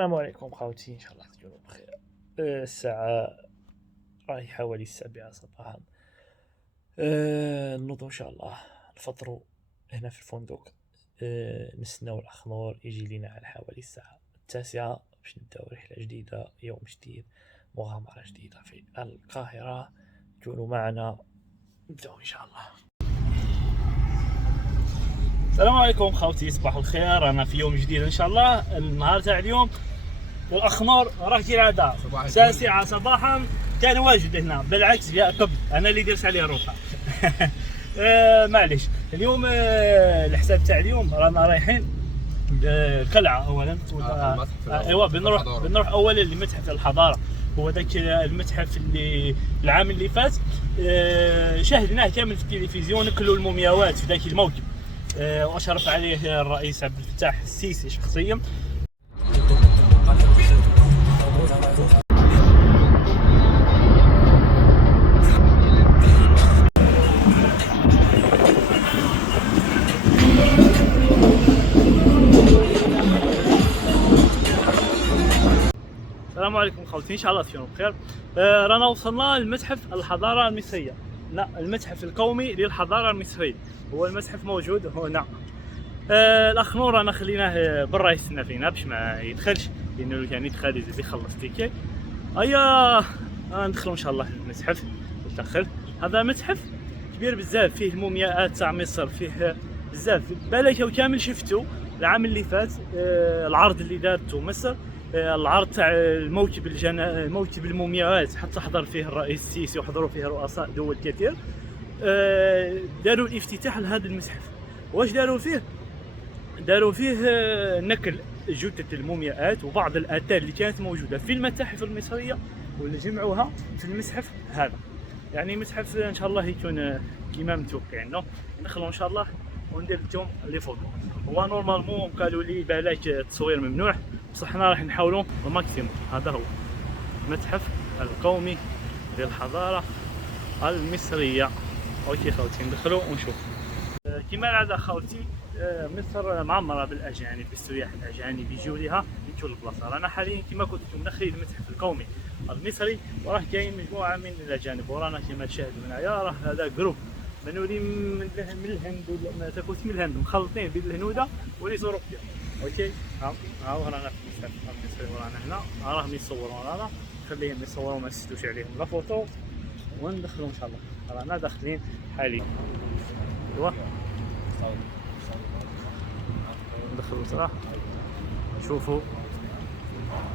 السلام عليكم خوتي، ان شاء الله تكونوا بخير. الساعة راهي حوالي 7 صباحا. نوضو ان شاء الله، نفطروا هنا في الفندق. نستناو الاخ نور يجي لينا على حوالي الساعة 9 باش نبداو رحلة جديدة، يوم جديد، مغامرة جديدة في القاهرة. كونوا معنا، نبداو ان شاء الله. السلام عليكم خوتي، صباح الخير. انا في يوم جديد ان شاء الله. النهار تاع اليوم الاخ نور راه كالعاده الساعه 9 صباحا كان واجد هنا، بالعكس جاء قبل انا اللي درت عليه الروطه. معليش اليوم. الحساب تاع اليوم رانا رايحين القلعه اولا. ايوا بنروح اولا لمتحف الحضاره. هو ذاك المتحف اللي العام اللي فات شاهدناه كامل في التلفزيون، كلوا المومياوات في ذاك الموكب، واشرف عليه الرئيس عبد الفتاح السيسي شخصيا. السلام عليكم خوتي، ان شاء الله تكونوا بخير. رانا وصلنا لمتحف الحضاره المصريه، لا المتحف القومي للحضاره المصريه. هو المتحف موجود هنا. الاخ نور رانا خليناه برا يستنى فينا باش ما يدخلش، لانه لو كان يدخل يزيد يخلص تيكي. هيا ندخلوا ان شاء الله المتحف. ندخل. هذا متحف كبير بزاف، فيه المومياءات تاع مصر، فيه بزاف. بالك كامل شفتوا العام اللي فات العرض اللي دارته مصر، العرض تاع موكب المومياوات، حتى حضر فيه الرئيس السيسي وحضروا فيه رؤساء دول كثير. داروا الافتتاح لهذا المتحف. واش داروا فيه؟ داروا فيه نقل جثث المومياءات وبعض الآثار اللي كانت موجودة في المتاحف المصرية، واللي جمعوها في المتحف هذا. يعني متحف ان شاء الله يكون كيما متوقعين. ندخلوا ان شاء الله وندير لكم لي فوتو. هو نورمالمون قالوا لي بالك التصوير ممنوع، بصح حنا راح نحاولوا الماكسيموم. هذا هو المتحف القومي للحضارة المصرية. اوكي خوتي، ندخلوا ونشوف. كما العاده خوتي، مصر معمره بالاجانب، بالسياح الاجانب يجوا لها يجوا للبلاصه. رانا حاليا كما قلت لكم داخلين المتحف القومي المصري، وراه كاين مجموعه من الاجانب ورانا كما تشاهدوا معايا. راه هذا جروب منولي من الهند، ولا تاكوت من الهند، مخلطين بين الهنوده وليزوروبيا. اوكي، هاو رانا في المتحف المصري ورانا هنا. راهم يصورون، رانا خليهم يصوروا ما تسدوش عليهم لا فوتو. وندخلوا ان شاء الله. رانا داخلين حاليا. ايوا ندخلوا صراحه نشوفوا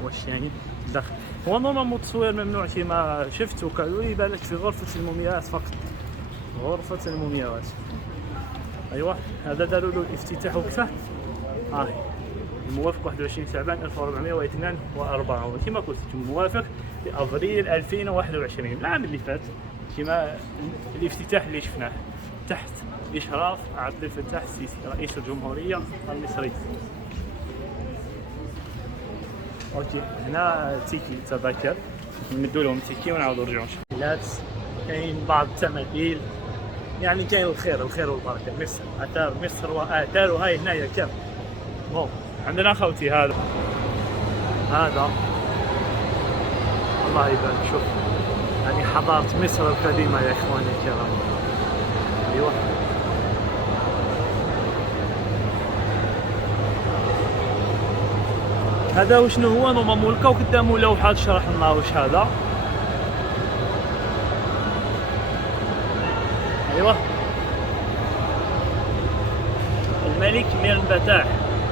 واش يعني داخل. هو نورمالمون التصوير ممنوع كما شفت، وقالوا لي بالك في غرفه المومياوات فقط، غرفه المومياوات. ايوا هذا داروا له الافتتاح وقتها الموافق 21 شعبان 1442، وكما قلت لكم موافق لافريل 2021 العام اللي فات، كما الافتتاح اللي شفناه تحت إشراف عبد الفتاح السيسي رئيس الجمهورية المصرية. اوكي، هنا تيكي تذاكر، نمدوا لهم تيكي ونعاودوا نرجعوا. كاين بعض التماثيل، يعني كاين الخير والبركة. مصر، آثار مصر وآثارها هاي هنايا كامل. عندنا خوتي هذا الله يبارك. شوف يعني حضارة مصر القديمة يا إخواني الكرام. أيوة هذا وشنو هو؟ نورمالمون لقاو قدامه لوحة تشرح لنا واش هذا. ايوا الملك ميرنبتاح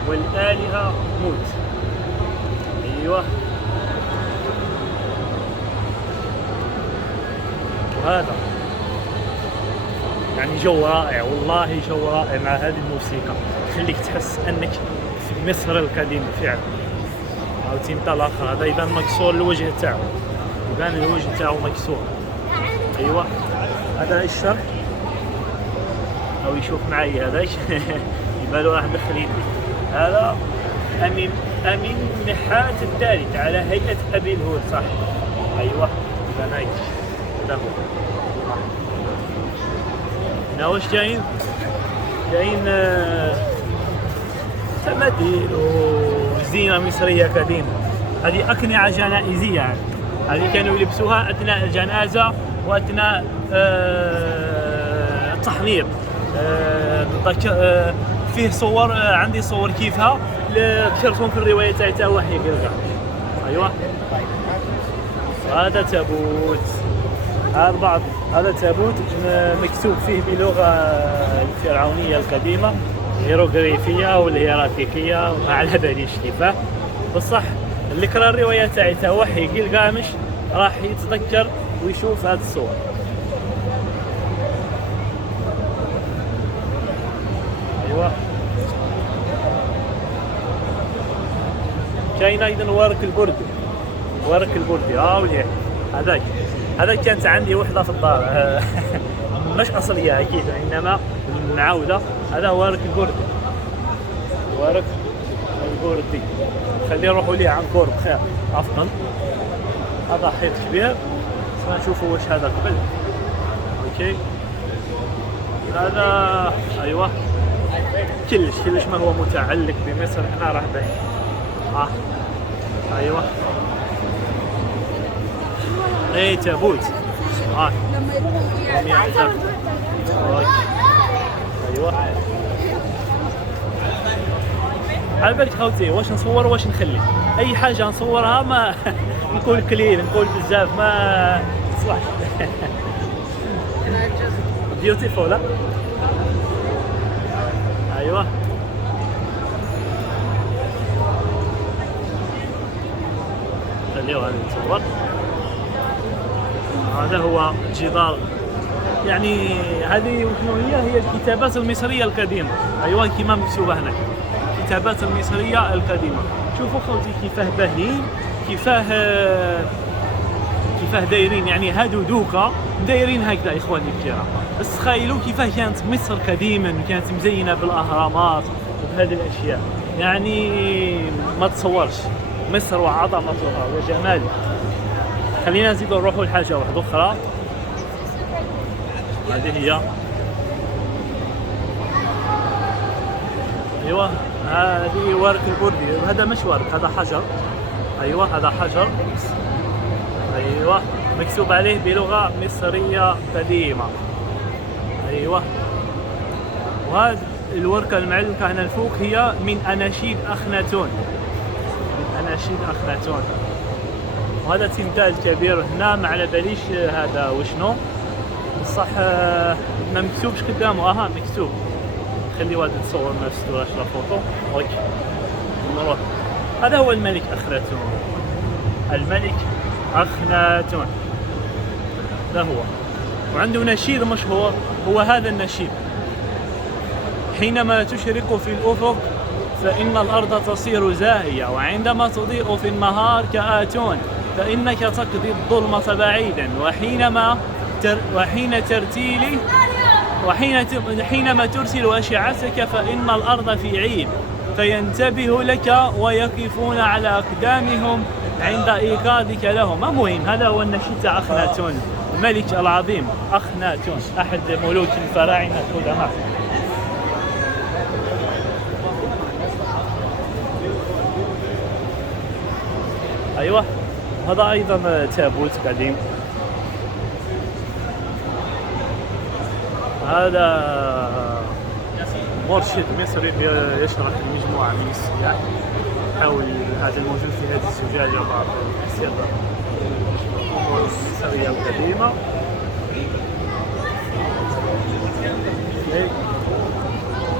والآلهة موت. ايوا وهذا يعني جو رائع، والله جو رائع مع هذه الموسيقى، يخليك تحس انك في مصر القديمة فعلا. عاوتاني نتا الاخر هذا يبان مكسور الوجه تاعو، يبان الوجه تاعو مكسور. ايوا هذا الشرح او يشوف معي هذاك. يبالو راه داخلين. هذا امين نحات الثالث على هيئة ابي الهول، صح؟ ايوا يبان هيك. هذا هو. هنا واش كاين تماثيل زينة مصرية قديمة. هذه أقنعة جنائزية يعني. هذه كانوا يلبسوها أثناء الجنازة وأثناء التحنيط. فيه صور، عندي صور كيفها ذكرتهم في الرواية تاع وحي قلقا. أيوة هذا تابوت، هذا تابوت مكتوب فيه بلغة الفرعونية القديمة الهيروغليفية والهيراتيكية وما على باليش كيفاه، بصح اللي قرا الرواية تاع وحي قلقامش راح يتذكر ويشوف هذه الصور. ايوه كاين ايضا ورك البردي، وليه هذا كانت عندي وحده في الدار مش اصليه اكيد انما معاوده. هذا ورك البردي، خلي نروحوا ليه عنكور بخير افضل. هذا حيط كبير نشوفوا واش هذا قبل. اوكي هذا ايوه كلش ما هو متعلق بمصر هنا راح باين. ايوه اي تابوت ايوه على بالك خوتي واش نصور واش نخلي. اي حاجه نصورها ما نقول قليل نقول بزاف ما تصلحش. بيوتيفول. ايوه خليوها نتصور. هذا هو جدار يعني هذه وشنو هي الكتابات المصريه القديمه. ايوه كيما مكتوبه هنا الكتابات المصريه القديمه. شوفوا خوتي كيفاه باهيين، كيفاه دايرين يعني هادو دوكا دايرين هكذا اخواني الكرام. بس تخيلوا كيفاه كانت مصر قديما، كانت مزينه بالاهرامات وبهذه الاشياء يعني ما تصورش مصر وعظمتها وجمالها. خلينا نزيدوا نروحوا لحاجه واحده اخرى. هذه هي ايوه هذه ورك البردي. هذا مش ورك، هذا حجر. ايوه هذا حجر ايوه مكتوب عليه بلغه مصريه قديمه. ايوه وهذا الورقه المعلقه هنا الفوق هي من اناشيد اخناتون. وهذا تمثال كبير هنا ما على باليش هذا وشنو بصح ما مكتوبش قدامه. مكتوب. خليوا هذا نصور ما نستوراش لا فوتو. اوكي نروح. هذا هو الملك اخناتون. هذا هو. وعنده نشيد مشهور هو هذا النشيد: حينما تشرق في الأفق فإن الأرض تصير زاهية، وعندما تضيء في النهار كآتون فإنك تقضي الظلمة بعيدا، حينما ترسل أشعتك فإن الأرض في عيد، فينتبه لك ويقفون على أقدامهم عند إيقاظك لهم. المهم هذا هو النشيد تاع أخناتون الملك العظيم أخناتون أحد ملوك الفراعنة القدماء. أيوة هذا أيضا تابوت قديم. هذا مرشد مصري يشرح المجموعة من السياح حول هذا الموجود في هذه الزجاجة بعض الأمور المصرية القديمة.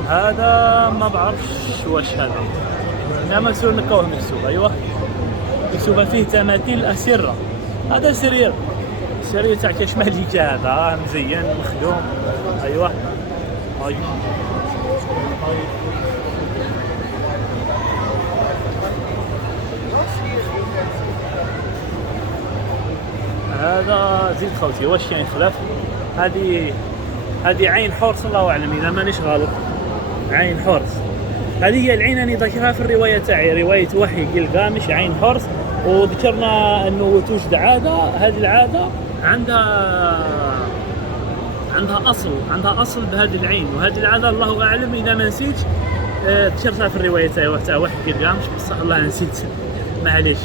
هذا ما بعرفش واش هذا، انما سور نلقاوه مكتوب. ايوه مكتوبة فيه تماثيل أسرة. هذا سرير تاع كاش ملكة، هذا مزين مخدوم. ايوه هذا زيد خوتي واش كاين خلاف. هذه عين حورس الله اعلم اذا مانيش غلط. عين حورس هذه هي العين اللي ذكرها في الروايه تاعي، روايه وحي قلقامش عين حورس. وذكرنا انه توجد عاده، هذه العاده عندها اصل بهذه العين، وهذه العاده الله اعلم اذا ما نسيت ذكرتها في الروايه تاع واحد قرقامش، بصح والله نسيت، معليش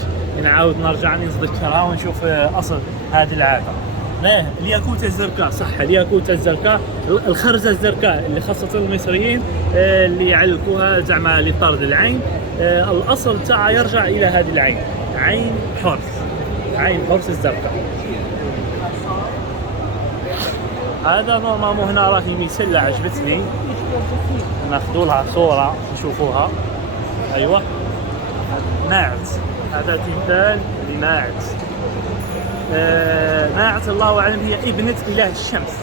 نعاود نرجع نتذكرها ونشوف اصل هذه العاده. الياقوتة الزرقاء، صح، الياقوتة الزرقاء، الخرزة الزرقاء اللي خاصة المصريين اللي يعلقوها زعما لطرد العين. الاصل تاعها يرجع الى هذه العين، عين حرس، عين حرس الزرقاء. هذا نورمالمون هنا راهي مسلة عجبتني، ناخذوا لها صورة نشوفوها. ايوه ناعت، هذا تمثال لناعت. ناعت الله اعلم هي ابنة اله الشمس،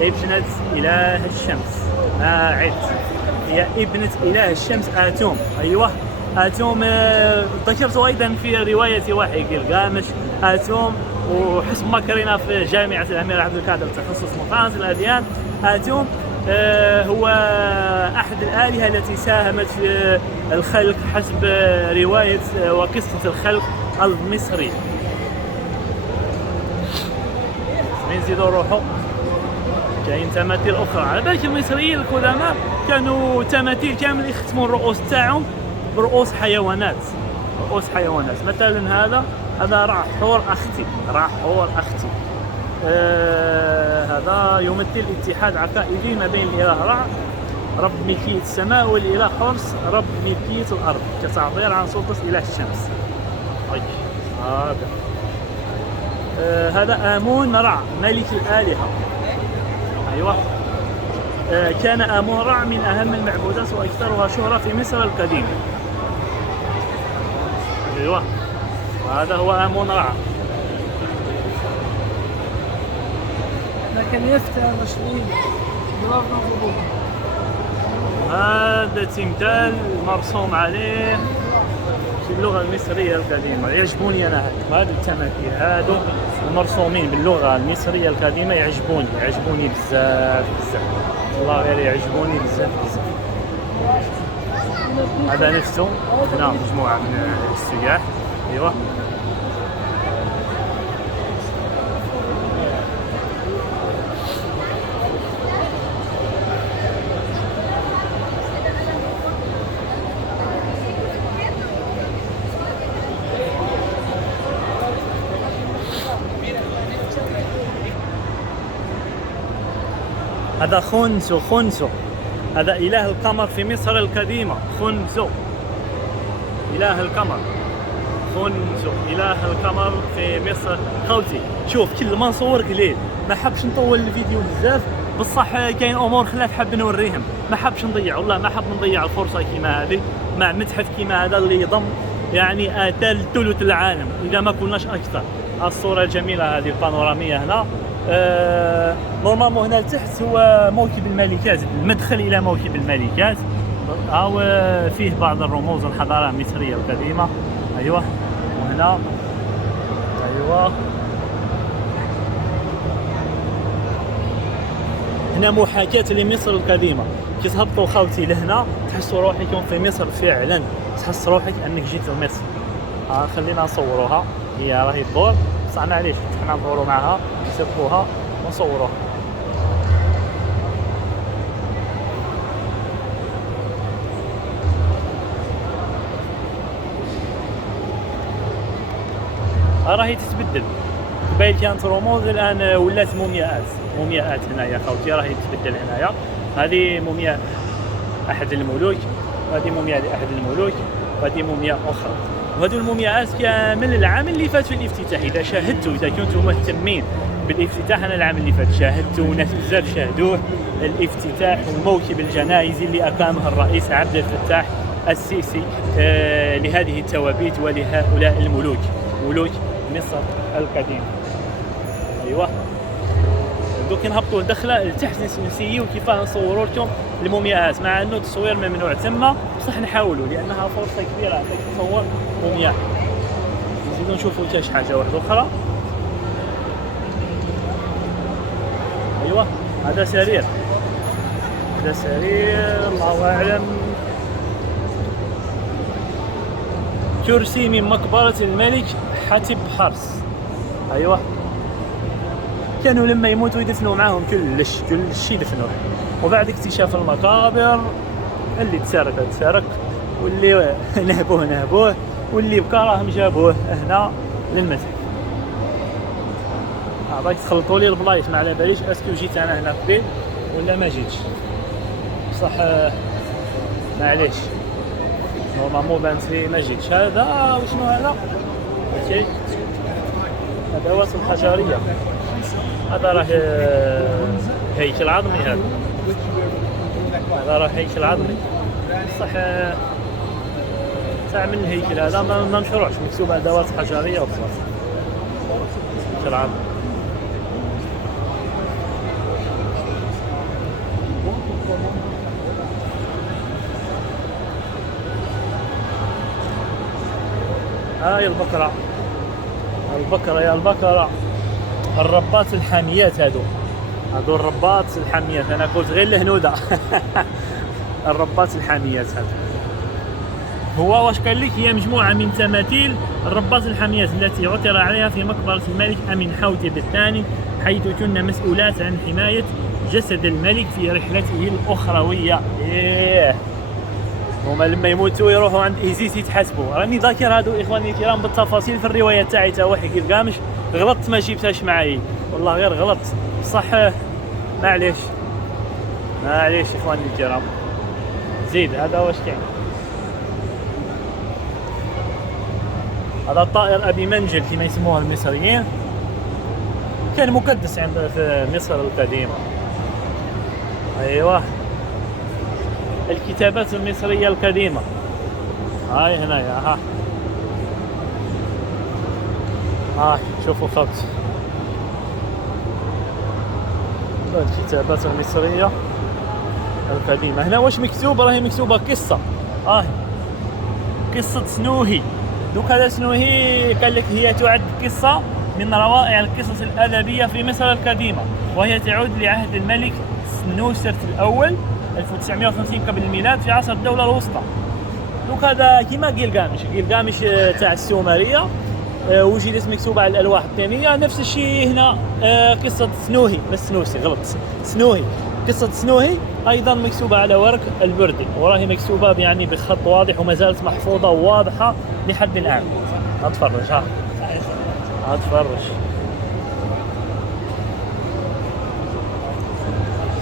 ابنة اله الشمس. ناعت هي ابنة اله الشمس اتوم. ايوه اتوم، ذكرت ايضا في رواية وحي قلقامش اتوم، وحسب ما قرينا في جامعة الأمير عبد القادر تخصص مقارنة الأديان، اتوم هو أحد الآلهة التي ساهمت في الخلق حسب رواية وقصة الخلق المصري. نزيدو نروحو، كاين تماثيل أخرى. على بالك المصريين القدماء كانوا تماثيل كامل يختموا الرؤوس تاعهم برؤوس حيوانات، رؤوس حيوانات. مثلا هذا راحور أختي، راحور أختي. هذا يمثل اتحاد عقائدي ما بين الإله رع رب ملكية السماء والإله حرس رب ملكية الأرض، كتعبير عن سلطة إله الشمس. هذا آمون رع ملك الآلهة. أيوة، كان آمون رع من أهم المعبودات وأكثرها شهرة في مصر القديمة. أيوة، هذا هو آمون رع. لكن يفتح مشروين ضربنا ضبوط. هذا تمثال مرسوم عليه في اللغة المصرية القديمة، يعجبوني أنا هذا التماثيل هادو المرسومين باللغة المصرية القديمة، يعجبوني بزاف بزاف، والله غير يعجبوني بزاف بزاف. هذا نفسه هنا مجموعة من السياح. أيوة، هذا خنسو، هذا إله القمر في مصر القديمة. خنسو إله القمر، خنسو إله القمر في مصر. خوتي شوف، كل ما نصور قليل، ما حبش نطول الفيديو بزاف، بصح كاين امور خلاف حاب نوريهم، ما حبش نضيع، والله ما حاب نضيع الفرصه كيما هذه مع متحف كيما هذا اللي يضم يعني آثار ثلث العالم اذا ما كناش اكثر. الصوره الجميله هذه البانوراميه هنا. نورمالمون هنا لتحت هو موكب الملكات، المدخل الى موكب الملكات، او فيه بعض الرموز الحضاره المصريه القديمه. ايوه، وهنا ايوه هنا محاكاة لمصر القديمة. كي تهبطوا خوتي لهنا تحسوا روحكم في مصر فعلا، تحس روحك انك جيت لمصر. خلينا نصوروها، هي راهي تدور، بصح معليش حنا ندوروا معها، نسبقوها ونصوروها. راهي تتبدل، قبيل كانت رموز الان ولات مومياءات هنايا خوتي، راهي تتبدل هنايا. هذه مومياء احد الملوك، وهذه مومياء لاحد الملوك، وهذه مومياء اخرى. وهذو المومياءات كامل العام اللي فات في الافتتاح، اذا شاهدتوا، اذا كنتم مهتمين بالافتتاح، انا العام اللي فات شاهدته وناس بزاف شاهدوه، الافتتاح والموكب الجنائزي اللي اقامه الرئيس عبد الفتاح السيسي لهذه التوابيت ولهؤلاء الملوك، ملوك مصر القديمة. ايوه، دوك نهبطوا دخله لتحت نسيو كيفاه نصوروا لكم المومياءات، مع انه التصوير ممنوع تما، بصح نحاولوا لانها فرصه كبيره انك تصور مومياء. نزيدو نشوفوا حتى شي حاجه واحده اخرى. ايوه، هذا سرير، هذا سرير الله اعلم. كرسي من مقبره الملك حتب حرس. ايوه، كانوا لما يموتوا يدفنوا معاهم كل شيء يدفنوه. وبعد اكتشاف المقابر اللي تسرق واللي نهبوه واللي بكى راهم جابوه هنا للمتحف. باغي تخلطوا لي البلايص، ما على باليش اسكو جيت انا هنا قبيل ولا ما جيتش، بصح معليش نورمالمون بانت لي ما جيتش. هذا وشنو هذا؟ اوكي، هذا وصل حجريه، هذا راه هيكل عظمي، هذا راه هيكل عظمي بصح تاع من الهيكل هذا ما مشروعش، مكتوب ادوات حجريه وخلاص. هيكل عظمي. هاي البقرة يا البقرة، الربات الحاميات هادو الربات الحاميات، انا قلت غير الهنودة الربات الحاميات هادو. هو واش قال لك؟ هي مجموعة من تماثيل الربات الحاميات التي عثر عليها في مقبرة الملك أمنحوتب الثاني، حيث كن مسؤولات عن حماية جسد الملك في رحلته الأخروية. هما لما يموتوا يروحوا عند إيزيس يتحاسبوا. راني ذاكر هادو إخواني الكرام بالتفاصيل في الرواية تاعي تا وحي قلقامش، غلطت ما جبتهاش معايا والله، غير غلطت صح، معليش إخواني الكرام. زيد هذا واش كاين؟ هذا الطائر أبي منجل كما يسموها المصريين، كان مقدس عند في مصر القديمة. أيوه، الكتابات المصرية القديمة هاي هنايا. هاي شوفوا خط الكتابات المصرية القديمة. هنا واش مكتوب؟ راهي مكتوبة قصة، قصة سنوهي. دوك هذا سنوهي قال لك هي تعد قصة من روائع القصص الأدبية في مصر القديمة، وهي تعود لعهد الملك سنوسرت الأول 1950 قبل الميلاد في عصر الدولة الوسطى. دوك هذا كيما قيلقامش تاع السومرية وجدت مكتوبة على الألواح الثانية. نفس الشيء هنا قصة سنوهي، بس سنوسي غلط، سنوهي. قصة سنوهي أيضا مكتوبة على ورق البردي، وراهي مكتوبة يعني بخط واضح وما زالت محفوظة وواضحة لحد الآن. أتفرج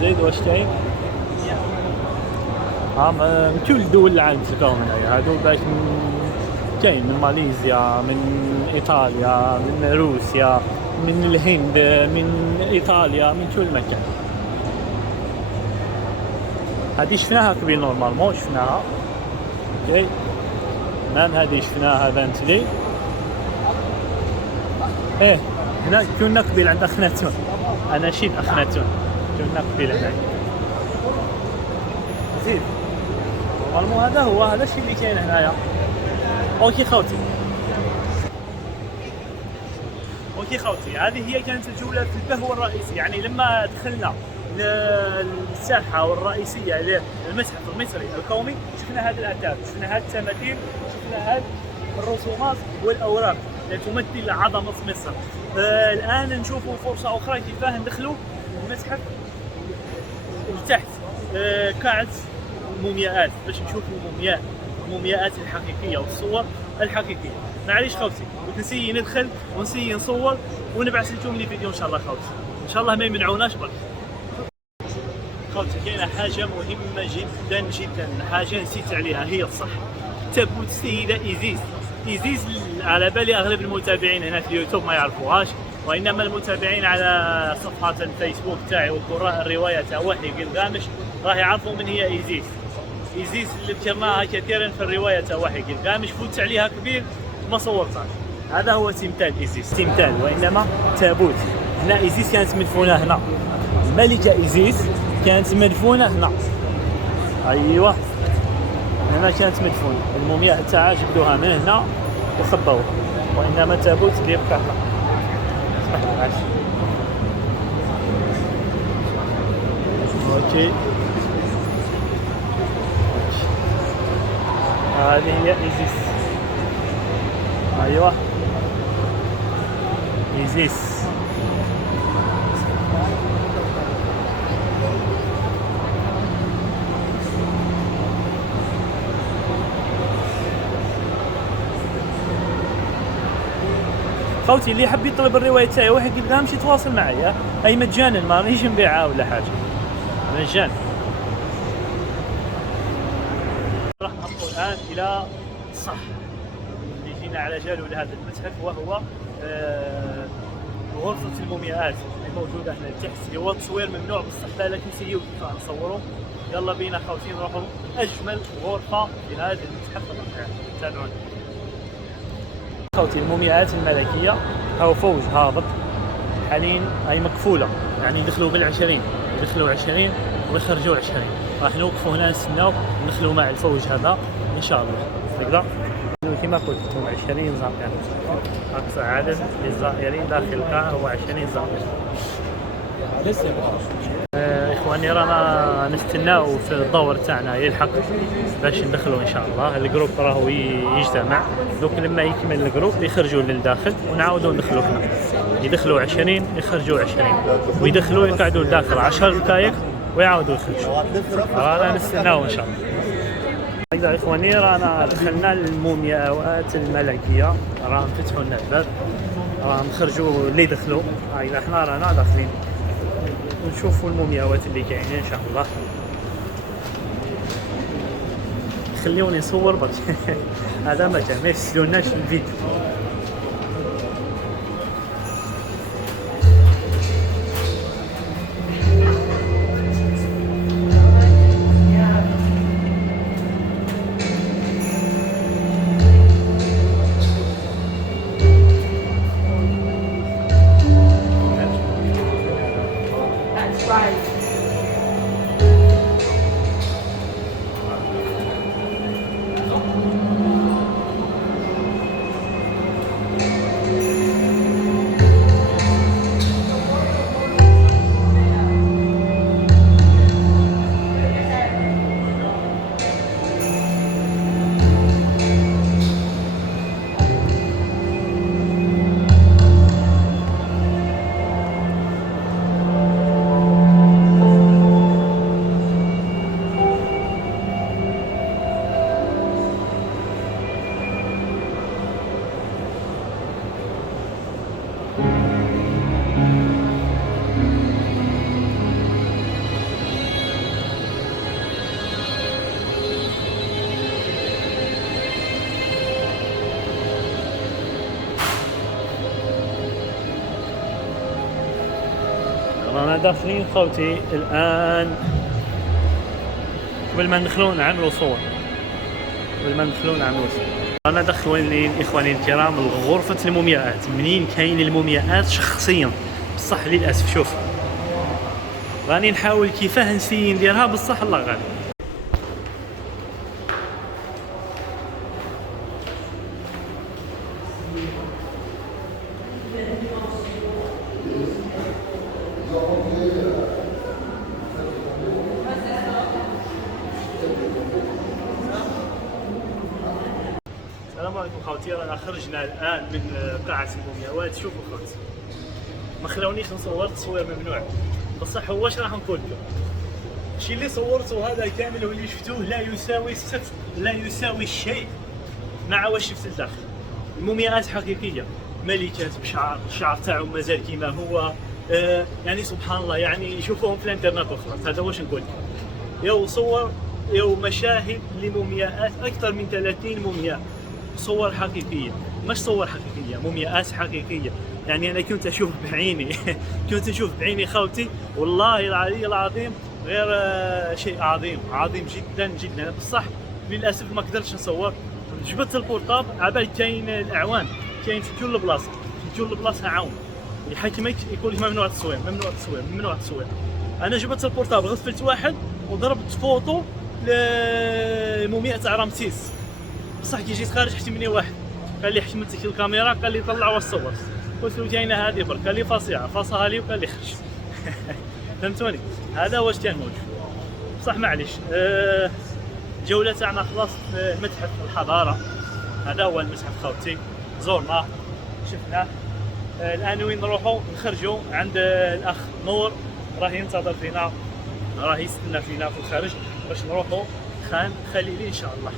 زيد واش كاين؟ من كل دول العالم تلقاهم هنايا. هادو باش كاين من ماليزيا، من ايطاليا، من روسيا، من الهند، من ايطاليا، من كل مكان. هذه شفناها قبل نورمالمون، شفناها اوكي، تمام. هذه شفناها بانت لي. هنا كنا قبل عند اخناتون، اناشيد اخناتون كنا قبل هناك. زيد نورمالمون هذا الشيء اللي كاين هنايا. اوكي خوتي، هذه هي كانت الجولة في البهو الرئيسي. يعني لما دخلنا للساحة الرئيسية للمتحف المصري القومي، شفنا هذه الآثار، شفنا هذه التماثيل، شفنا هذه الرسومات والأوراق التي تمثل عظمة مصر. الآن نشوفوا فرصة أخرى كيفاه ندخلوا المتحف لتحت قاعة المومياءات باش نشوفوا المومياءات الحقيقية والصور الحقيقية. معليش خوتي، نسيي ندخل ونسيي نصور ونبعث لكم لي فيديو ان شاء الله خوتي، ان شاء الله ما يمنعوناش برك. خوتي كاينه حاجه مهمه جدا، حاجه نسيت عليها، هي الصح. تابوت السيده ايزيس على بالي اغلب المتابعين هنا في اليوتيوب ما يعرفوهاش، وانما المتابعين على صفحه الفيسبوك تاعي وقراء الروايه تاع وحي قلقامش راح يعرفوا من هي ايزيس اللي ذكرناها كثيرا في الروايه تاع وحي قلقامش. فوت عليها كبير ما صورتهاش. هذا هو تمثال ايزيس، تمثال وانما تابوت. هنا ايزيس كانت مدفونه هنا، الملكه ايزيس كانت مدفونه هنا. ايوه هنا كانت مدفونه، المومياء تاعها جبدوها من هنا وخبوها، وانما تابوت اللي يبقى هنا. اوكي هذه هي ايزيس. ايوه ايزيس. خوتي اللي يحب يطلب الروايه تاعي واحد قدامش يتواصل معايا، اي مجانا، ما رانيش نبيعها ولا حاجه، مجانا. راح نهبطوا الان الى الصح اللي جينا على جاله لهذا المتحف، وهو غرفه المومياءات الموجوده هنا تحت، اللي هو التصوير ممنوع بصح لا، لكن سيو كيف نصوروا. يلا بينا خوتي نروحوا اجمل غرفه في هذا المتحف الرائع، تابعونا. خوتي المومياءات الملكيه، هاو فوج هابط حاليا، هاي مقفوله، يعني يدخلوا بالعشرين، يدخلوا 20 ويخرجوا 20. راح نوقفوا هنا نستناو ندخلوا مع الفوج هذا ان شاء الله. نقدر كما قلت لكم 20 زائر، اقصى عدد للزائرين داخل القاعه هو 20 زائر. اخواني رانا نستناو في الدور تاعنا يلحق باش ندخلوا ان شاء الله. الجروب راهو يجتمع دوك، لما يكمل الجروب يخرجوا للداخل ونعاودوا ندخلوا هنا. يدخلوا 20 يخرجوا 20، ويدخلوا يقعدوا لداخل 10 دقائق ويعاودوا يخرجوا. رانا نستناو ان شاء الله. هكذا اخواني رانا دخلنا للمومياوات الملكيه، راهم فتحوا لنا الباب، راهم خرجوا اللي دخلوا. هاي احنا رانا داخلين ونشوفوا المومياوات اللي كاينين ان شاء الله. خليوني نصور برك هذا ما كان ما يفسدوناش الفيديو. رانا داخلين خوتي الان. قبل ما ندخلوا نعملوا صور، رانا داخلين اخواني الكرام لغرفه المومياءات. منين كاين المومياءات شخصيا، بصح للاسف شوف راني نحاول كيفاه نسي نديرها، بصح الله غالب. السلام عليكم خوتي، رانا خرجنا الان من قاعه المومياوات. شوفوا خوتي ما خلاونيش نصور، تصوير ممنوع، بصح هو واش راح نقول لكم، الشيء اللي صورته هذا كامل واللي شفتوه لا يساوي الصفر، لا يساوي الشيء مع واش شفت الداخل. المومياءات حقيقيه، ملكات بشعر، الشعر تاعهم مازال كيما هو. يعني سبحان الله، يعني يشوفوهم في الانترنت وخلاص. هذا واش نقول لكم، يو صور يو مشاهد لمومياءات، اكثر من 30 مومياء، صور حقيقيه، مش صور حقيقيه، مومياءات حقيقيه. يعني انا كنت اشوف بعيني كنت اشوف بعيني خوتي، والله العلي العظيم غير شيء عظيم، عظيم جدا جدا. بصح للاسف ما قدرتش نصور. جبت البورطاب عبال كاين الاعوان، كاين في كل بلاصه، في كل بلاصه عون يحكمك يقول لك ممنوع التصوير، ممنوع التصوير، ممنوع التصوير. انا جبت البورطاب غفلت واحد وضربت فوطو للمومياء تاع رمسيس، بصح كي جيت خارج حتى مني واحد قال لي حشمتك الكاميرا، قال لي طلع وصور. قلت له كاينه هذه برك، قال لي فاصيعه، فاصها لي وقال لي خرج فهمتوني. هذا واش كان موجود، بصح معليش. الجوله تاعنا خلاص في متحف الحضاره. هذا هو المتحف خوتي، زورناه شفناه. الان وين نروحوا نخرجوا عند الاخ نور، راه ينتظر فينا، راه يستنى فينا في الخارج باش نروحوا خان خليلي ان شاء الله.